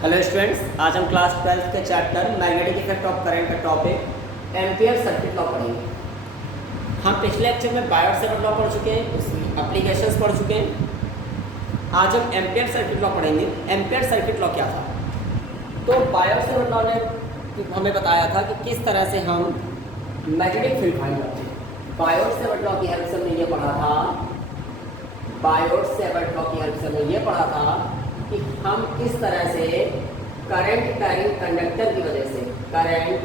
Hello students, आज हम class 12 के chapter magnetic effect of current का टॉपिक एम्पियर सर्किट लॉ पढ़ेंगे। हम पिछले लेक्चर में बायोट-सेवर्ट लॉ पढ़ चुके हैं, उसकी एप्लीकेशंस पढ़ चुके हैं। आज हम एम्पियर सर्किट लॉ पढ़ेंगे। एम्पियर सर्किट लॉ क्या था? तो बायोट-सेवर्ट लॉ ने हमें बताया था कि किस तरह से हम मैग्नेटिक फील्ड फाइंड करते हैं। बायोट-सेवर्ट लॉ की हेल्प से हमने ये पढ़ा था, बायोट-सेवर्ट लॉ की हेल्प से हमने ये पढ़ा था कि हम किस तरह से करंट कैरिंग कंडक्टर की वजह से करंट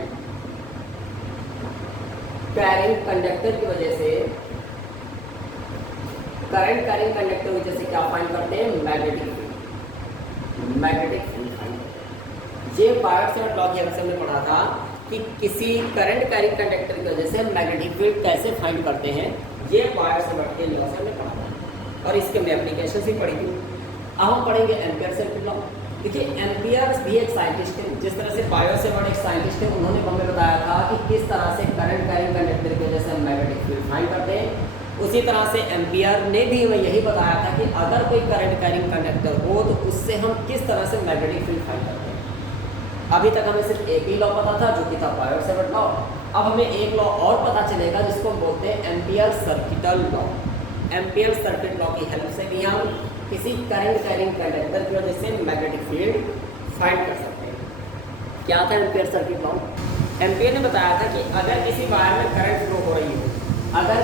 कैरिंग कंडक्टर की वजह से क्या फाइंड करते हैं? मैग्नेटिक फील्ड फाइंड करते हैं। ये बायोट-सेवर्ट लॉ की हेल्प से हमने पढ़ा था कि किसी करंट कैरिंग कंडक्टर की वजह से मैग्नेटिक फील्ड कैसे फाइंड करते हैं। ये बायोट-सेवर्ट के लॉ से हमने पढ़ा था और इसके हमने एप्लीकेशन भी पढ़ी थी। अब हम पढ़ेंगे एम्पियर सर्किट लॉ। देखिए, एम्पियर भी एक साइंटिस्ट है। जिस तरह से बायोट-सेवर्ट एक साइंटिस्ट है, उन्होंने हमें बताया था कि किस तरह से करंट कैरिंग कंडक्टर की वजह से हम मैग्नेटिक फील्ड फाइंड करते हैं, उसी तरह से एम्पियर ने भी हमें यही बताया था कि अगर कोई करंट कैरिंग कंडक्टर हो तो उससे हम किस तरह से मैग्नेटिक फील्ड फाइंड करते हैं। अभी तक हमें सिर्फ एक ही लॉ पता था, जो कि था बायोट-सेवर्ट लॉ। अब हमें एक लॉ और पता चलेगा जिसको हम बोलते हैं ampere circuital law. Ampere circuit law की हेल्प से भी हम किसी करंट कैरिंग कंडक्टर की वजह से मैग्नेटिक फील्ड फाइंड कर सकते हैं। क्या था एम्पियर सर्किट लॉ? एम्पियर ने बताया था कि अगर किसी वायर में करंट फ्लो हो रही हो, अगर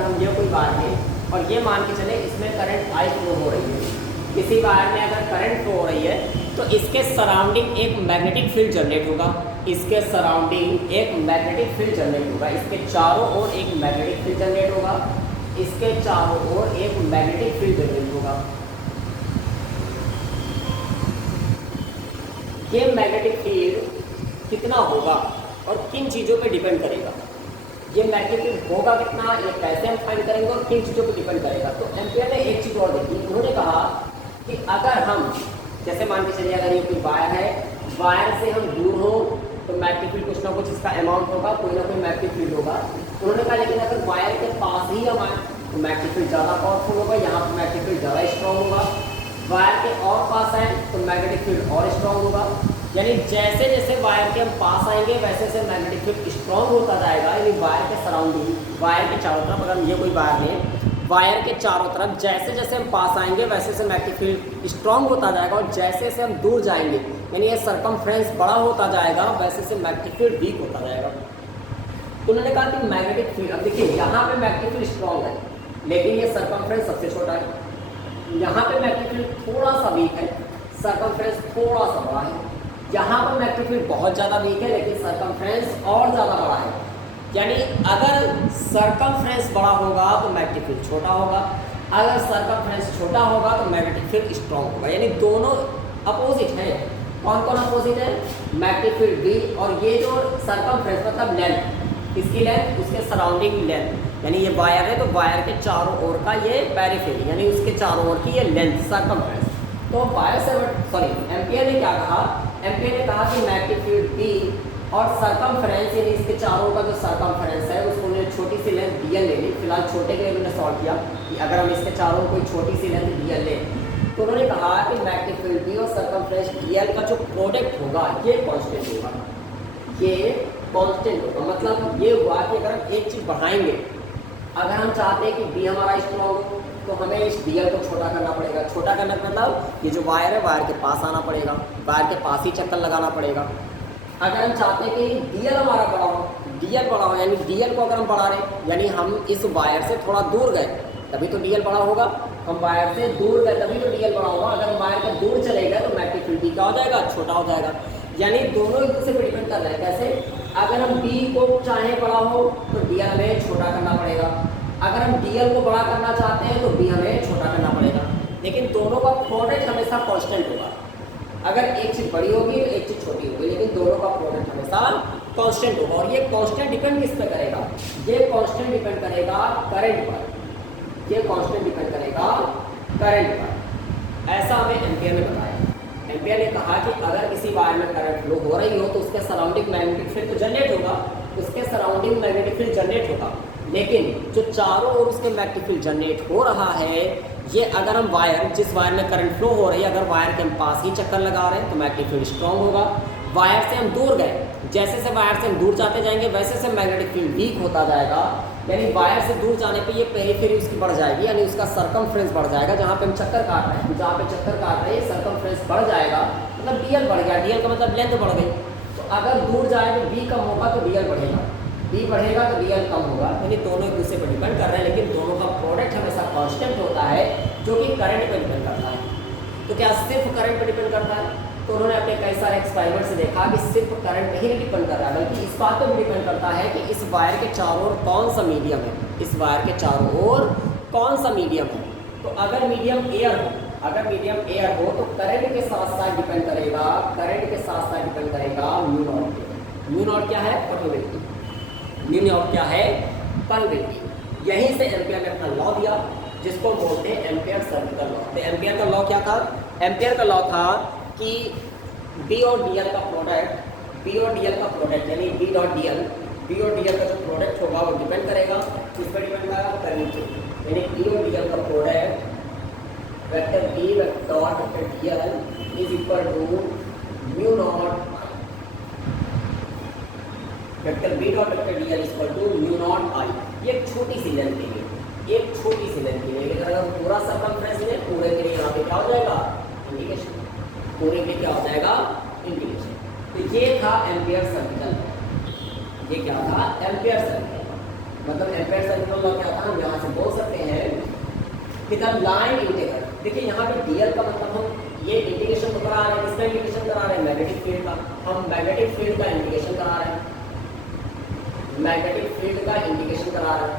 हम ये कोई वायर लें और ये मान के चले इसमें करंट आई फ्लो हो रही है, किसी वायर में अगर करंट फ्लो हो रही है तो इसके सराउंडिंग एक मैग्नेटिक फील्ड जनरेट होगा। इसके सराउंडिंग एक मैग्नेटिक फील्ड जनरेट होगा, इसके चारों ओर एक मैग्नेटिक फील्ड जनरेट होगा, इसके चारों ओर एक मैग्नेटिक फील्ड जनरेट होगा। ये मैग्नेटिक फील्ड कितना होगा और किन चीज़ों पे डिपेंड करेगा? ये मैग्नेटिक फील्ड होगा कितना, ये कैसे हम फाइंड करेंगे और किन चीज़ों पे डिपेंड करेगा? तो एम्पियर ने एक चीज़ और देखी। उन्होंने कहा कि अगर हम जैसे मान के चलिए, अगर ये कोई वायर है, वायर से हम दूर हो तो मैग्नेटिक फील्ड कुछ ना कुछ इसका अमाउंट होगा, कोई ना कोई मैग्नेटिक फील्ड होगा। उन्होंने कहा लेकिन अगर वायर के पास ही हम आए तो मैग्नेटिक फील्ड ज़्यादा पावरफुल होगा, यहाँ पर मैग्नेटिक फील्ड ज़्यादा स्ट्रॉन्ग होगा। वायर के और पास आए तो मैग्नेटिक फील्ड और स्ट्रॉन्ग होगा। यानी जैसे जैसे वायर के हम पास आएंगे वैसे वैसे मैग्नेटिक फील्ड स्ट्रॉन्ग होता जाएगा। यानी वायर के सराउंडिंग, वायर के चारों तरफ, अगर ये कोई वायर लें, वायर के चारों तरफ जैसे जैसे हम पास आएंगे वैसे वैसे मैग्नेटिक फील्ड स्ट्रॉन्ग होता जाएगा, और जैसे जैसे हम दूर जाएंगे यानी ये सर्कमफ्रेंस बड़ा होता जाएगा वैसे वैसे मैग्नेटिक फील्ड वीक होता जाएगा। तो उन्होंने कहा कि मैग्नेटिक फील्ड, अब देखिए यहाँ पे मैग्नेटिक फील्ड स्ट्रॉन्ग है लेकिन ये सर्कमफ्रेंस सबसे छोटा है। यहाँ पे मैग्नेटिक फील्ड थोड़ा सा वीक है, सर्कमफ्रेंस थोड़ा सा बड़ा है। यहाँ पर मैग्नेटिक फील्ड बहुत ज़्यादा वीक है लेकिन सर्कमफ्रेंस और ज़्यादा बड़ा है। यानी अगर सर्कमफ्रेंस बड़ा होगा तो मैग्नेटिक फील्ड छोटा होगा, अगर सर्कमफ्रेंस छोटा होगा तो मैग्नेटिक फील्ड स्ट्रॉन्ग होगा। यानी दोनों अपोजिट है। कौन कौन अपोजिट है? मैग्नेटिक फील्ड भी, और ये जो सर्कमफ्रेंस मतलब लेंथ, इसकी लेंथ, उसके सराउंडिंग लेंथ, यानी ये वायर है तो वायर के चारों ओर का ये पेरिफेरी, यानी उसके चारों ओर की ये लेंथ, सर्कमफ्रेंस। तो एम्पियर ने क्या कहा? एम्पियर ने कहा कि मैग्नेटिक फील्ड बी और सर्कमफ्रेंस, यानी इसके चारों का जो सर्कमफ्रेंस है उसको उन्होंने छोटी सी लेंथ dl ले ली। फिलहाल छोटे के लिए उन्होंने सॉल्व किया कि अगर हम इसके चारों कोई छोटी सी लेंथ dl लें तो उन्होंने कहा कि मैग्नेटिक फील्ड बी और सर्कमफ्रेंस dl का जो प्रोडक्ट होगा ये कांस्टेंट होगा, ये कांस्टेंट होगा। मतलब ये हुआ कि अगर हम एक चीज़ बढ़ाएंगे, अगर हम चाहते हैं कि बी हमारा स्ट्रॉन्ग हो तो हमें इस dl को छोटा करना पड़ेगा। छोटा करने का मतलब ये जो वायर है वायर के पास आना पड़ेगा, वायर के पास ही चक्कर लगाना पड़ेगा। अगर हम चाहते हैं कि dl हमारा बड़ा हो, यानी dl को अगर हम बढ़ा रहे यानी हम इस वायर से थोड़ा दूर गए तभी तो dl बड़ा होगा, हम वायर से दूर गए तभी तो dl बड़ा होगा। अगर हम वायर के दूर चले गए तो मैग्नेटिक फील्ड क्या हो जाएगा? छोटा हो जाएगा। यानी दोनों एक दूसरे पर डिपेंड कर रहे हैं। कैसे? अगर हम b को चाहे बड़ा हो तो dl हमें छोटा करना पड़ेगा, अगर हम dl को बड़ा करना चाहते हैं तो b हमें छोटा करना पड़ेगा। लेकिन दोनों का प्रोडक्ट हमेशा कांस्टेंट होगा। अगर एक चीज़ बड़ी होगी तो एक चीज़ छोटी होगी, लेकिन दोनों का प्रोडक्ट हमेशा कांस्टेंट होगा। और ये कांस्टेंट डिपेंड किस पे करेगा? ये कांस्टेंट डिपेंड करेगा करंट पर, ये कांस्टेंट डिपेंड करेगा करंट पर। ऐसा हमें एम्पियर ने बताया। एम्पियर ने कहा कि अगर किसी वायर में करंट फ्लो हो रही हो तो उसके सराउंडिंग मैग्नेटिक फील्ड तो जनरेट होगा, उसके सराउंडिंग मैग्नेटिक फील्ड जनरेट होगा। लेकिन जो चारों ओर उसके मैग्नेटिक फील्ड जनरेट हो रहा है, ये अगर हम वायर, जिस वायर में करंट फ्लो हो रही है, अगर वायर के हम पास ही चक्कर लगा रहे हैं तो मैग्नेटिक फील्ड स्ट्रांग होगा। वायर से हम दूर गए, जैसे जैसे वायर से हम दूर जाते जाएंगे वैसे वैसे मैग्नेटिक फील्ड वीक होता जाएगा, यानी वायर से दूर जाने पे ये पेरिफेरी उसकी बढ़ जाएगी, यानी उसका सर्कमफ्रेंस बढ़ जाएगा। जहाँ पे हम चक्कर काट रहे हैं, जहाँ पे चक्कर काट रहे हैं सर्कमफ्रेंस बढ़ जाएगा, मतलब डीएल बढ़ गया। डीएल का मतलब लेंथ बढ़ गई। तो अगर दूर जाए तो बी कम होगा तो डीएल बढ़ेगा, बी बढ़ेगा तो डीएल कम होगा, यानी दोनों एक दूसरे पर डिपेंड कर रहे हैं, लेकिन दोनों का प्रोडक्ट हमेशा कांस्टेंट होता है जो कि करंट पर डिपेंड करता है। तो क्या सिर्फ करंट पर डिपेंड करता है? तो उन्होंने अपने कई सारे एक्सपेरिमेंट से देखा कि सिर्फ करंट ही नहीं डिपेंड कर रहा है, बल्कि इस बात पर भी डिपेंड करता है कि इस वायर के चारों ओर कौन सा मीडियम है, इस वायर के चारों ओर कौन सा मीडियम है। तो अगर मीडियम एयर हो, अगर मीडियम एयर हो तो करंट के साथ साथ डिपेंड करेगा, करंट के साथ साथ डिपेंड करेगा म्यू नॉट पे। म्यू नॉट क्या है? परमेबिलिटी। म्यू नॉट क्या है? परमेबिलिटी। यहीं से एम्पियर ने अपना लॉ दिया, जिसको बोलते हैं एम्पियर सर्किटल लॉ। तो एम्पियर का लॉ क्या था? एम्पियर का लॉ था कि बी और डीएल का प्रोडक्ट, बी और डीएल का प्रोडक्ट यानी बी डॉट डीएल, बी और डीएल का जो प्रोडक्ट होगा वो डिपेंड करेगा, किस पर डिपेंड करेगा? करंट पे। यानी बी और डीएल का product vector B dot vector dl is equal to mu naught, vector B dot vector dl is equal to mu naught I. ये एक छोटी सी लेंथ के लिए, एक छोटी सी लेंथ के लिए, लेकिन अगर पूरा सर्कमफ्रेंस है, पूरे के लिए यहाँ पे क्या हो जाएगा? इंडिकेशन। पूरे के लिए क्या हो जाएगा? इंडिकेशन। तो ये था एम्पियर सर्किटल लॉ। ये क्या था? Ampere circuital law. मतलब एम्पियर सर्किटल लॉ क्या था? हम यहाँ से बोल सकते हैं कि द लाइन इंटीग्रल, देखिए यहाँ पे डीएल का मतलब हम ये इंडिकेशन तो करा रहे हैं, किसका इंडिकेशन करा रहे हैं? मैग्नेटिक फील्ड का। हम मैग्नेटिक फील्ड का इंडिकेशन करा रहे हैं, मैग्नेटिक फील्ड का इंडिकेशन करा रहे हैं,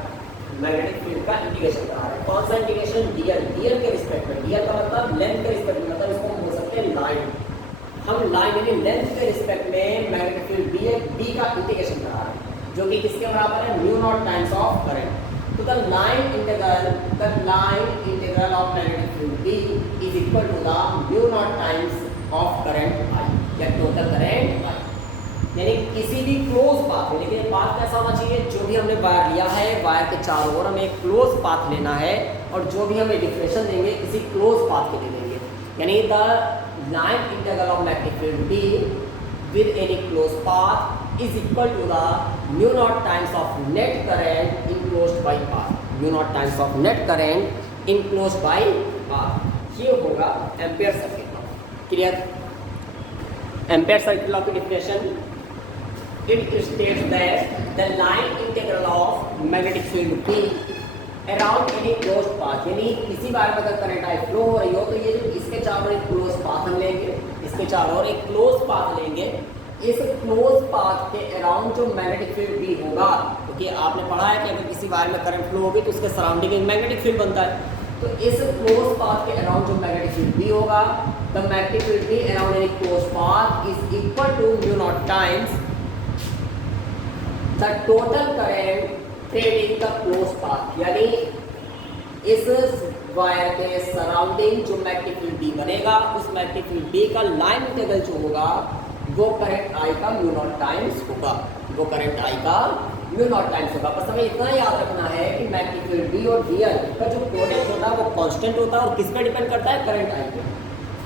मैग्नेटिक फील्ड का इंडिकेशन करा रहे हैं। कौन सा इंडिकेशन? डीएल। डीएल के रिस्पेक्ट में, डीएल का मतलब लेंथ के रिस्पेक्ट में, मतलब इसको हम बोल सकते हैं लाइन। हम लाइन यानी लेंथ के रिस्पेक्ट में मैग्नेटिक फील्ड बी का इंडिकेशन करा रहे हैं, जो कि किसके बराबर है? Mu naught times of current. तो the line integral of magnetic field B is equal to the mu naught times of current I, या टोटल करंट आई। यानी किसी भी क्लोज पाथ में, देखिए पाथ कैसा होना चाहिए? जो भी हमने वायर लिया है, वायर के चारों ओर हमें एक क्लोज पाथ लेना है, और जो भी हमें डिफरेंशियल देंगे किसी क्लोज पाथ के लिए देंगे। यानी the line integral of magnetic field B with any close path is equal to the mu naught times of net current enclosed by path, mu naught times of net current enclosed by path. ये होगा ampere circuit law. Clear? Ampere circuit law की definition, it states that the line integral of magnetic field B around any closed path, यानी किसी बार में अगर current I flow हो रही हो तो ये जो इसके चारों एक क्लोज पाथ हम लेंगे, इसके चारों एक क्लोज पाथ लेंगे, इस क्लोज पाथ के अराउंड जो मैग्नेटिक फील्ड B होगा, क्योंकि आपने पढ़ा है कि अगर किसी वायर में करंट फ्लो होगी तो उसके सराउंडिंग एक मैग्नेटिक फील्ड बनता है। तो इस क्लोज पाथ के अराउंड जो मैग्नेटिक फील्ड B होगा, the magnetic field B around any close path is equal to mu naught times the total current threading the close path. यानी इस वायर के सराउंडिंग जो मैग्नेटिक फील्ड B बनेगा, उस magnetic field B का line integral जो होगा वो करंट I का म्यू नॉट टाइम्स होगा, वो करंट I का म्यू नॉट टाइम्स होगा। बस हमें इतना याद रखना है कि मैग्नेटिक फील्ड B और डीएल का जो प्रोडक्ट होता है वो कांस्टेंट होता है, और किस पे डिपेंड करता है? करंट I पे।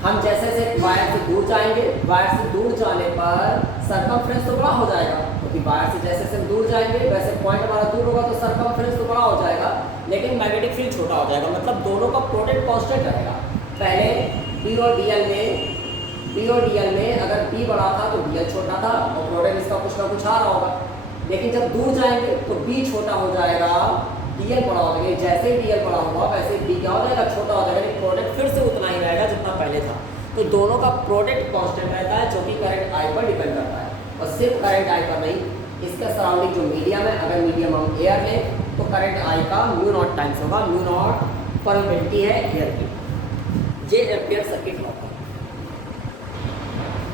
हम जैसे जैसे वायर से दूर जाएंगे, वायर से दूर जाने पर सर्कमफ्रेंस तो बड़ा हो जाएगा, क्योंकि वायर से जैसे जैसे दूर जाएंगे वैसे पॉइंट हमारा दूर होगा तो सर्कमफ्रेंस तो बड़ा हो जाएगा, लेकिन मैग्नेटिक फील्ड छोटा हो जाएगा। मतलब दोनों का प्रोडक्ट कांस्टेंट रहेगा। पहले बी और डीएल में अगर बी बड़ा था तो डीएल छोटा था, और प्रोडक्ट इसका कुछ ना कुछ आ रहा होगा। लेकिन जब दूर जाएंगे तो बी छोटा हो जाएगा, डीएल बड़ा हो जाएगा। जैसे ही डीएल बड़ा हुआ वैसे बी क्या हो जाएगा? छोटा हो जाएगा, लेकिन प्रोडक्ट फिर से उतना ही रहेगा जितना पहले था। तो दोनों का प्रोडक्ट कांस्टेंट रहता है, जो कि करंट आई पर डिपेंड करता है। और सिर्फ करंट आई पर नहीं, इसके सराउंडिंग जो मीडियम है, अगर मीडियम हम एयर लें तो करंट आई का म्यू नॉट टाइम्स होगा। म्यू नॉट परमिटिविटी है एयर की। ये एम्पियर सर्किट लॉ है।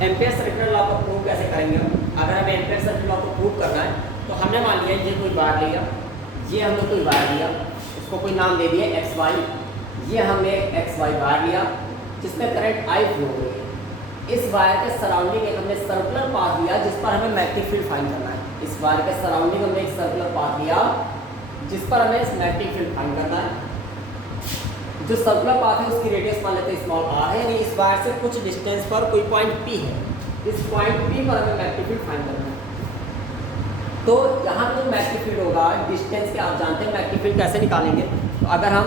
एम्पियर सर्किट लॉ को प्रूव कैसे करेंगे? अगर हमें एम्पियर सर्किट लॉ को प्रूव करना है तो हमने मान लिया ये कोई वायर लिया, ये हमने कोई वायर लिया, इसको कोई नाम दे दिया एक्स वाई। ये हमने एक्स वाई वायर लिया जिसमें करंट आई फ्लो हो रही है। इस वायर के सराउंडिंग एक हमने सर्कुलर पाथ लिया जिस पर हमें मैग्नेटिक फील्ड फाइंड करना है। इस वायर के सराउंडिंग हमने एक सर्कुलर पाथ लिया जिस पर हमें मैग्नेटिक फील्ड फाइंड करना है। जो सर्कुलर पाथ है उसकी रेडियस मान लेते हैं स्मॉल r है, यानी इस वायर से कुछ डिस्टेंस पर कोई पॉइंट P है, इस पॉइंट P पर हमें मैग्नेटिक फील्ड फाइंड करना है। तो यहाँ पे जो मैग्नेटिक फील्ड होगा डिस्टेंस के, आप जानते हैं मैग्नेटिक फील्ड कैसे निकालेंगे। तो अगर हम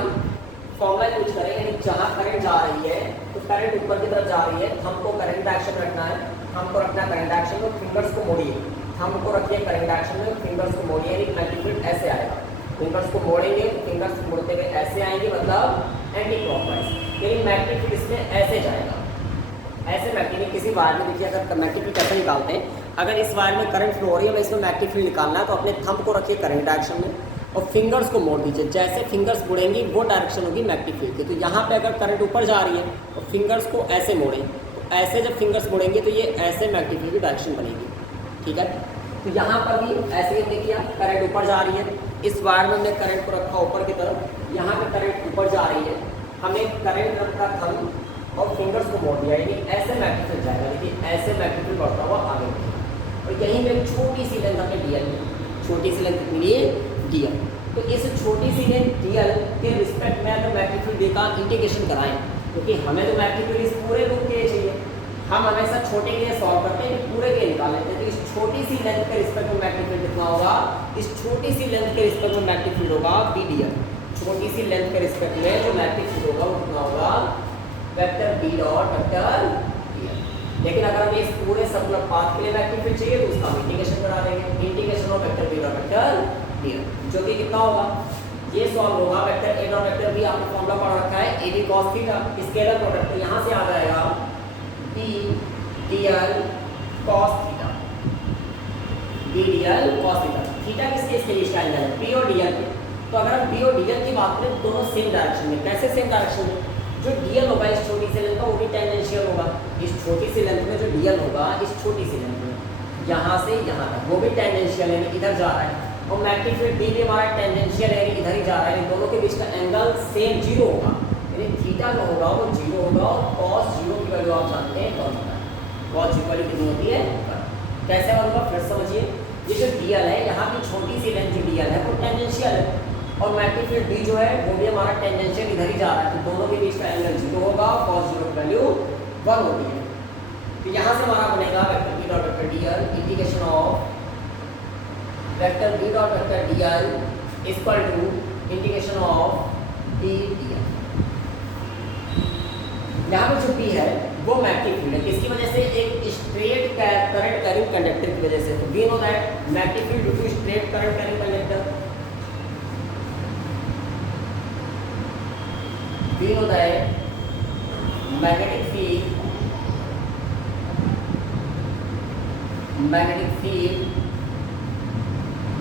फॉर्मूला यूज करें, यानी जहाँ करंट जा रही है तो करंट ऊपर की तरफ जा रही है, हमको करंट एक्शन रखना है, हमको रखना करंट एक्शन में, फिंगर्स को मोड़िए, हमको रखिए करंट एक्शन में, फिंगर्स को मोड़िए, यानी मैग्नेटिक फील्ड ऐसे आएगा। फिंगर्स को मोड़ेंगे, फिंगर्स को मोड़ते हुए ऐसे आएंगे, मतलब एंटी क्लॉकवाइज, यानी मैग्नेटिक फील्ड इसमें ऐसे जाएगा। ऐसे मैग्नेटिक किसी वायर में देखिए, अगर मैग्नेटिक फील्ड कैसे निकालते हैं, अगर इस वायर में करंट फ्लो हो रही है, इसमें मैग्नेटिक फील्ड निकालना है, तो अपने थंब को रखिए करंट डायरेक्शन में और फिंगर्स को मोड़ दीजिए। जैसे फिंगर्स मुड़ेंगी वो डायरेक्शन होगी मैग्नेटिक फील्ड की। तो यहाँ पे अगर करंट ऊपर जा रही है और फिंगर्स को ऐसे मोड़ें, तो ऐसे जब फिंगर्स मुड़ेंगे तो ये ऐसे मैग्नेटिक फील्ड की डायरेक्शन बनेगी। ठीक है, तो यहाँ पर भी ऐसे ही देखिए, करंट ऊपर जा रही है, इस वायर में हमने करंट को रखा ऊपर की तरफ, यहाँ पे करंट ऊपर जा रही है, हमने करंट रखा थंब और फिंगर्स को मोड़ दिया, यानी ऐसे मैग्नेटिक फील्ड जाएगा। देखिए ऐसे मैग्नेटिक फील्ड बढ़ता हुआ आगे बढ़ेगा। और यहीं में छोटी सी लेंथ हमें डीएल में, छोटी सी लेंथ कितनी है डीएल। तो इस छोटी सी लेंथ डीएल के रिस्पेक्ट में अगर मैग्नेटिक फील्ड का इंटीग्रेशन कराएं, क्योंकि हमें तो मैग्नेटिक फील्ड इस पूरे लूप के लिए चाहिए, हम हमेशा छोटे के लिए सॉल्व करते हैं, पूरे के निकाल लेते हैं। तो इस छोटी सी लेंथ के रिस्पेक्ट में मैग्नेटिक फील्ड कितना होगा, इस छोटी सी लेंथ के रिस्पेक्ट में मैग्नेटिक फील्ड होगा बी डीएल। छोटी सी लेंथ के रिस्पेक्ट में जो मैग्नेटिक फील्ड होगा वो कितना होगा, vector B dot vector dl. लेकिन अगर हमें इस पूरे सर्कुलर पाथ के लिए मैग्नेटिक फील्ड चाहिए तो उसका हम इंटीग्रेशन करा देंगे, integration of vector B dot vector dl, जो कि कितना होगा, ये सॉल्व होगा vector A dot vector B, आपने फॉर्मूला पढ़ रखा है A B cos theta, scalar product, तो यहाँ से आ जाएगा B dl cos theta, B dl cos theta. Theta किसके, इसके लिए इसका एंगल है पी और डीएल के। तो अगर हम पी और डीएल की बात करें, दोनों सेम डायरेक्शन में। कैसे सेम डायरेक्शन में, जो डीएल होगा इस छोटी सी लेंथ का वो भी टेंजेंशियल होगा, इस छोटी सी लेंथ में जो डीएल होगा इस छोटी सी लेंथ में यहाँ से यहाँ तक वो भी टेंजेंशियल है, इधर जा रहा है, और मैग्नेटिक फील्ड डी भी हमारा टेंजेंशियल है, इधर ही जा रहा है। दोनों के बीच का एंगल सेम जीरो होगा, यानी थीटा जो होगा वो जीरो होगा, और cos जीरो की वैल्यू आप जानते हैं कौन होता है, cos जीरो वाली कितनी होती है। कैसे होगा फिर समझिए, ये जो डीएल है यहाँ की छोटी सी लेंथ जो डीएल है वो टेंजेंशियल है, और मैग्नेटिक फील्ड डी जो है वो भी हमारा टेंजेंशियल इधर ही जा रहा है, तो दोनों के बीच का एंगल जीरो होगा, cos जीरो की वैल्यू 1 होती है। तो यहाँ से हमारा बनेगा vector B dot vector DL, integration of vector B dot vector DL equal to integration of D DL. यहाँ पर जो पी है वो मैग्नेटिक फील्ड है, किसकी वजह से, एक स्ट्रेट करंट कैरिंग कंडक्टर की वजह से। तो we know that magnetic field due to straight current carrying conductor, we know that magnetic field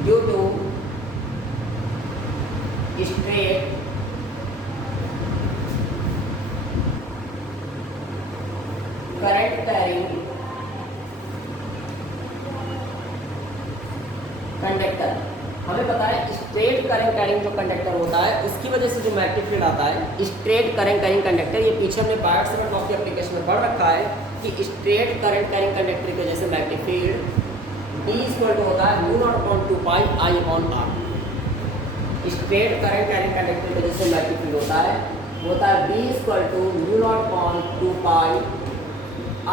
due to straight current carrying conductor. हमें पता है स्ट्रेट करंट कैरिंग जो कंडक्टर होता है उसकी वजह से जो मैग्नेटिक फील्ड आता है, स्ट्रेट करंट कैरिंग कंडक्टर, ये पीछे हमने बायोट-सावर्त लॉ की एप्लीकेशन में पढ़ रखा है कि स्ट्रेट करंट कैरिंग कंडक्टर की वजह से magnetic field D equal to होता है mu naught upon 2 pi I upon R. Straight current carrying conductor की वजह से मैग्नेटिक फील्ड होता है B equal to mu naught upon 2 pi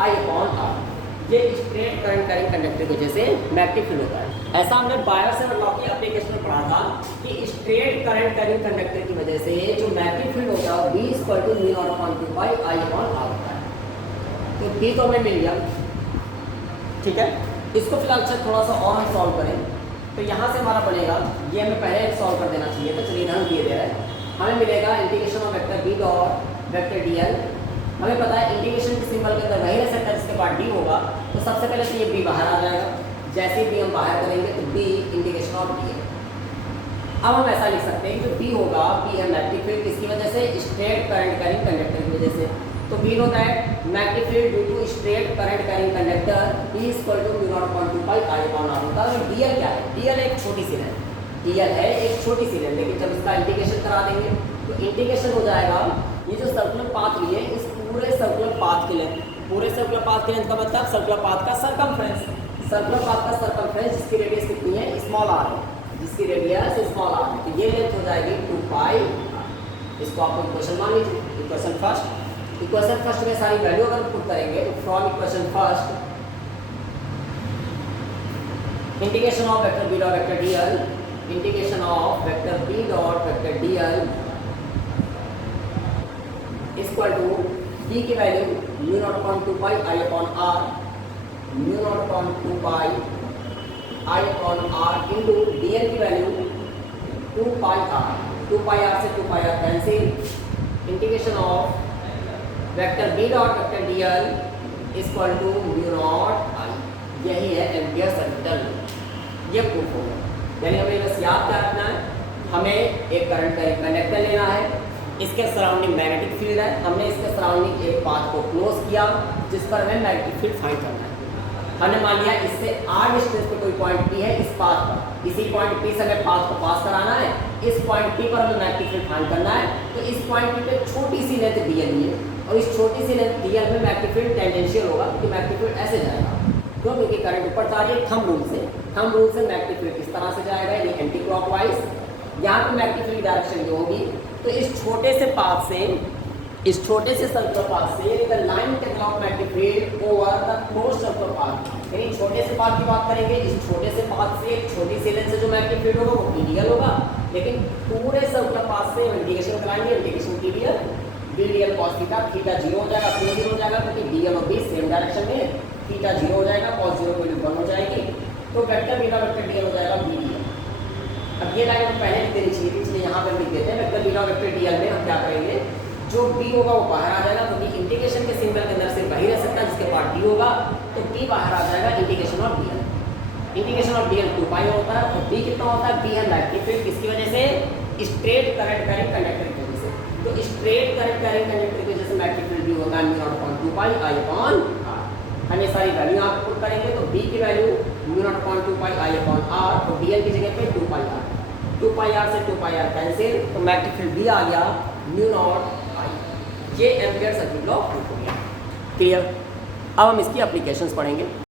I upon R. ये स्ट्रेट करंट कैरिंग कंडक्टर की वजह से मैग्नेटिक फील्ड होता है। ऐसा हमने बायोट-सावर्त लॉ की एप्लीकेशन में पढ़ा था कि स्ट्रेट करंट कैरिंग कंडक्टर की वजह से जो मैग्नेटिक फील्ड होता है B equal to mu naught upon 2 pi I upon R होता है। तो B तो हमें मिल गया, ठीक है। इसको फिलहाल अच्छा थोड़ा सा और हम सॉल्व करें, तो यहाँ से हमारा बनेगा, ये हमें पहले सॉल्व कर देना चाहिए, तो चलिए हम दिए दे रहे हैं, हमें मिलेगा integration of vector B dot vector DL. हमें पता है इंटीग्रेशन के सिंबल के अंदर वही रह सकता है जिसके बाद डी होगा, तो सबसे पहले तो ये बी बाहर आ जाएगा, जैसे ही बी हम बाहर करेंगे तो बी इंटीग्रेशन ऑफ डीएल। अब हम ऐसा लिख सकते हैं कि जो बी होगा, बी है मैग्नेटिक फील्ड, किसकी वजह से, स्ट्रेट करंट कैरिंग कंडक्टर की वजह से। तो we know that magnetic field due to straight current carrying conductor B equal to mu naught upon 2 pi I upon R होता है। डीएल क्या है, डीएल एक छोटी सी लेंथ, डीएल है एक छोटी सी लेंथ, लेकिन जब इसका इंटीग्रेशन करा देंगे तो इंटीग्रेशन हो जाएगा, ये जो सर्कुलर पाथ लिए इस पूरे सर्कुलर पाथ की लेंथ, पूरे सर्कुलर पाथ की लेंथ का मतलब सर्कुलर पाथ का सरकमफ्रेंस, सर्कुलर पाथ का सरकमफ्रेंस जिसकी रेडियस कितनी है, स्मॉल आर है, जिसकी रेडियस स्मॉल आर है, तो ये लेंथ हो जाएगी 2 पाई। इसको आपको इक्वेशन मान लीजिए, इक्वेशन फर्स्ट में सारी वैल्यू अगर पुट करेंगे तो from equation first integration of vector B dot vector DL, integration of vector B dot vector DL equal to B की value mu naught upon 2 pi I upon r, mu naught upon 2 pi I upon r into d l की value 2 pi r, 2 pi r से 2 pi r cancel, integration of vector B dot vector d l equal to mu naught आई। यही है ampere circuital, ये proof होगा। यानी हमें बस याद क्या रखना है, हमें एक करंट का एक कंडक्टर लेना है, इसके सराउंडिंग मैग्नेटिक फील्ड है, हमने इसके सराउंडिंग एक पाथ को क्लोज किया जिस पर हमें मैग्नेटिक फील्ड फाइंड करना है। हमने मान लिया इससे r डिस्टेंस पे कोई पॉइंट P है, इस पाथ पर, इसी पॉइंट P से हमें पाथ को पास कराना है, इस पॉइंट P पर हमें मैग्नेटिक फील्ड फाइंड करना है। तो इस पॉइंट P पे छोटी सी लेंथ dl है और इस छोटी सी लेंथ dl में मैग्नेटिक फील्ड टेंजेंशियल होगा, क्योंकि मैग्नेटिक फील्ड ऐसे जाएगा, क्यों? क्योंकि करंट ऊपर जा रही है थंब रूल से मैग्नेटिक फील्ड किस तरह से जाएगा, यानी एंटी क्लॉकवाइज। यहाँ पे मैग्नेटिक फील्ड डायरेक्शन ये होगी, तो इस छोटे से पाथ से, इस छोटे से सर्कुलर पाथ से the line taken of magnetic field over the close circular path, यानी छोटे से पाथ की बात करेंगे, इस छोटे से पाथ से छोटी सी लेंथ से जो मैग्नेटिक फील्ड होगा वो टीडीएल होगा, लेकिन पूरे सर्कुलर पाथ से इंटीग्रेशन कराएंगे, integration TDL BDL cos theta, theta 0 हो जाएगा, क्यों 0 हो जाएगा? क्योंकि डीएल और बी सेम डायरेक्शन में, थीटा 0 हो जाएगा, cos 0 की वैल्यू 1 हो जाएगी, तो वेक्टर बीटा वेक्टर डीएल हो जाएगा बीडीएल। अब ये लाइन हम पहले लिख देनी चाहिए थी, इसलिए यहाँ पर लिख देते हैं वेक्टर बीटा वेक्टर डीएल में हम क्या करेंगे, जो b होगा वो बाहर आ जाएगा, क्योंकि इंटीग्रेशन के सिंबल के अंदर सिर्फ वही रह सकता है जिसके पास d होगा, तो b बाहर आ जाएगा integration of dl। Integration of dl 2 पाई होता है, और b कितना होता है, b है मैग्नेटिक फील्ड, किसकी वजह से? स्ट्रेट करंट कैरिंग कंडक्टर की वजह से। तो स्ट्रेट करंट कैरिंग कंडक्टर की वजह से मैग्नेटिक फील्ड b होगा mu naught upon 2 pi I upon r। हम ये सारी वैल्यू यहाँ पे पुट करेंगे, तो b की value mu naught upon 2 pi I upon r, और dl की जगह पे 2 पाई r, 2 पाई r से 2 पाई r कैंसिल, तो मैग्नेटिक फील्ड b आ गया म्यू नॉट आई। ये एम्पियर सर्किट लॉ प्रूफ हो गया। क्लियर? अब हम इसकी एप्लीकेशंस पढ़ेंगे।